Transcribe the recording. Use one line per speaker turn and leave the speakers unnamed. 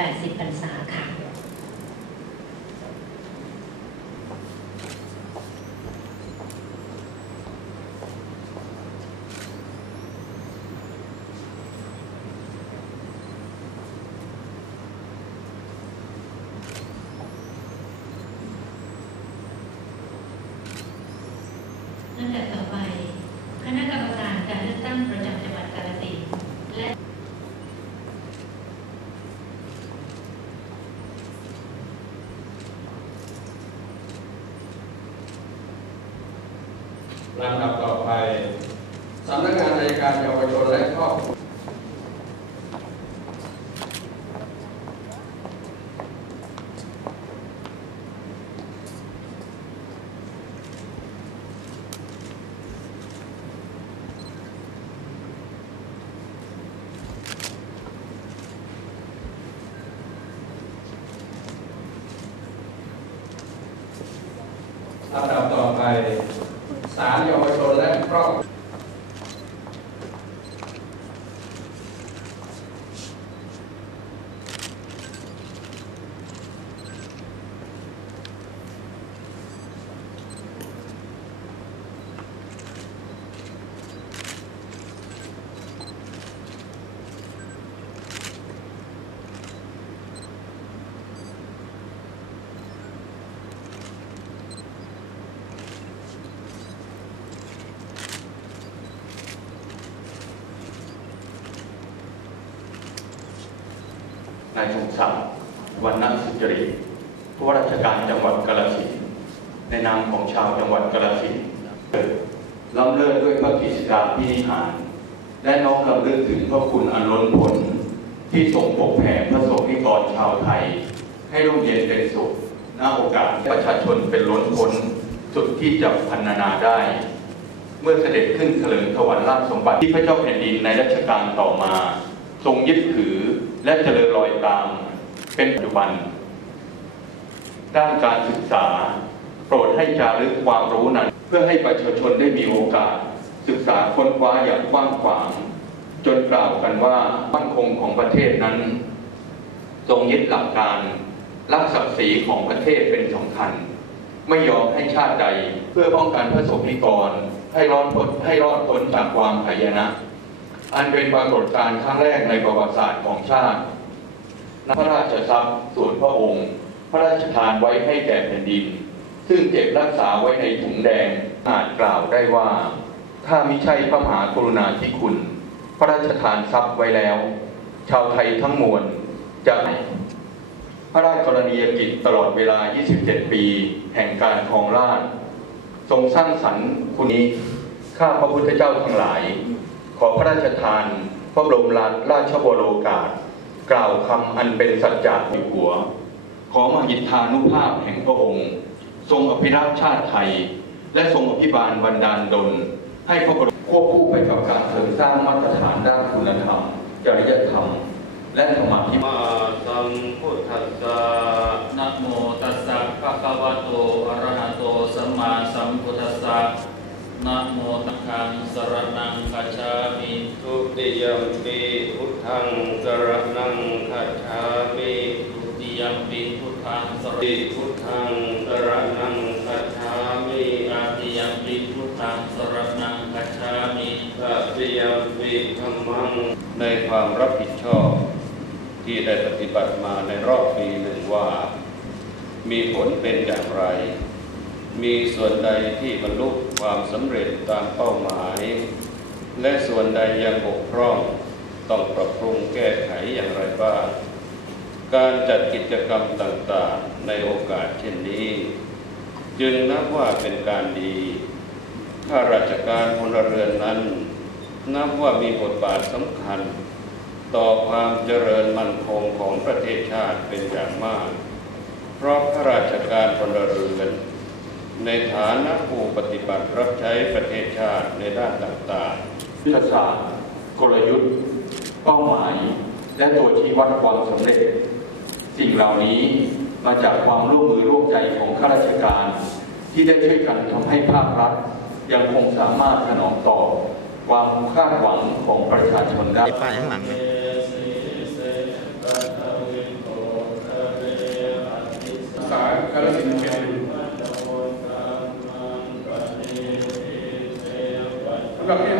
80พรรษาค่ะ ลำดับต่อไป คณะกรรมการการเลือกตั้งประจำจังหวัดกาฬสินธุ์และ
ลำดับต่อไปสำนักงานอัยการเยาวชนและครอบครัวลำดับต่อไป ศาลเยาวชนและครอบ
นายสมศักดิ์วันนัสุจริตผู้ว่าราชการจังหวัดกาฬสินธุ์ในนามของชาวจังหวัดกาฬสินธุ์ล้ำเลิศด้วยพระกิจการพินิหาร และน้อมรำลึกถึงพระคุณอันล้นพ้นที่ทรงปกแผ่พระสงฆ์นิกรชาวไทย ให้ร่มเย็นเป็นสุขหน้าโอกาสประชาชนเป็นล้นพ้นสุดที่จะพันนาได้ เมื่อเสด็จขึ้นเถลิงถวันราชสมบัติที่พระเจ้าแผ่นดินในรัชกาลต่อมา ทรงยึดถือ และเจริญรอยตามเป็นปัจจุบัน ด้านการศึกษา โปรดให้จารึกความรู้นั้น เพื่อให้ประชาชนได้มีโอกาส ศึกษาค้นคว้าอย่างกว้างขวาง จนกล่าวกันว่ามั่นคงของประเทศนั้น ทรงยึดหลักการรักศักดิ์ศรีของประเทศเป็นสำคัญ ไม่ยอมให้ชาติใด เพื่อป้องกันพระสงฆ์นิกรให้รอดพ้นให้รอดพ้นจากความหายนะ อันเป็นปรากฏการณ์ครั้งแรกในประวัติศาสตร์ของชาติพระราชทรัพย์ส่วนพระองค์ พระราชทานไว้ให้แก่แผ่นดิน ซึ่งเก็บรักษาไว้ในถุงแดงอาจกล่าวได้ว่า ถ้ามิใช่พระมหากรุณาธิคุณ พระราชทานทรัพย์ไว้แล้ว ชาวไทยทั้งมวลจะพระราชกรณียกิจตลอดเวลา 27 ปี แห่งการครองราชทรงสร้างสรรค์คุณนี้ ข้าพระพุทธเจ้าทั้งหลาย ขอพระราชทานพระบรมราชโวโรกาส กล่าวคำอันเป็นสัจจะอยู่หัว ขอมหิทธานุภาพแห่งพระองค์ ทรงอภิรักษ์ชาติไทย และทรงอภิบาลบันดาลดล ให้พระบรมควบคู่ไปกับการเสริมสร้างมาตรฐานด้านคุณธรรม จริยธรรม และธรรมะที่
มาสัมพุทธัสสะ
นะโมตัสสะภะคะวะโตอะระหะโตสัมมาสัมพุทธัสสะ นะโมตัสสังสรณังคัจฉามิ
ทุติยมปีพุทธังสรณังคัจฉามิ
ทุติยมปิพุทธังสร
ติพุทธังสรณังคัจฉามิ
ตติยมปิพุทธังสรณังคัจฉามิ
ตติยมปีธรรมังในความรับผิดชอบ ที่ได้ปฏิบัติมาในรอบปีหนึ่งว่า มีผลเป็นอย่างไร มีส่วนใดที่บรรลุ ความสำเร็จตามเป้าหมาย และส่วนใดยังบกพร่องต้องปรับปรุงแก้ไขอย่างไรบ้าง การจัดกิจกรรมต่างๆ ในโอกาสเช่นนี้ จึงนับว่าเป็นการดีข้าราชการพลเรือนนั้น นับว่ามีบทบาทสำคัญ ต่อความเจริญมั่นคงของประเทศชาติเป็นอย่างมาก เพราะข้าราชการพลเรือน ในฐานะผู้ปฏิบัติรับใช้ประเทศชาติในด้านต่างๆ
ยุทธศาสตร์กลยุทธ์ เป้าหมาย และตัวชี้วัดความสำเร็จ สิ่งเหล่านี้มาจากความร่วมมือร่วมใจของข้าราชการ ที่ได้ช่วยกันทำให้ภาครัฐ ยังคงสามารถสนองตอบความคาดหวังของประชาชนได้
ฝ่ายข้างหลัง
สารก
ระสินเป็น
ข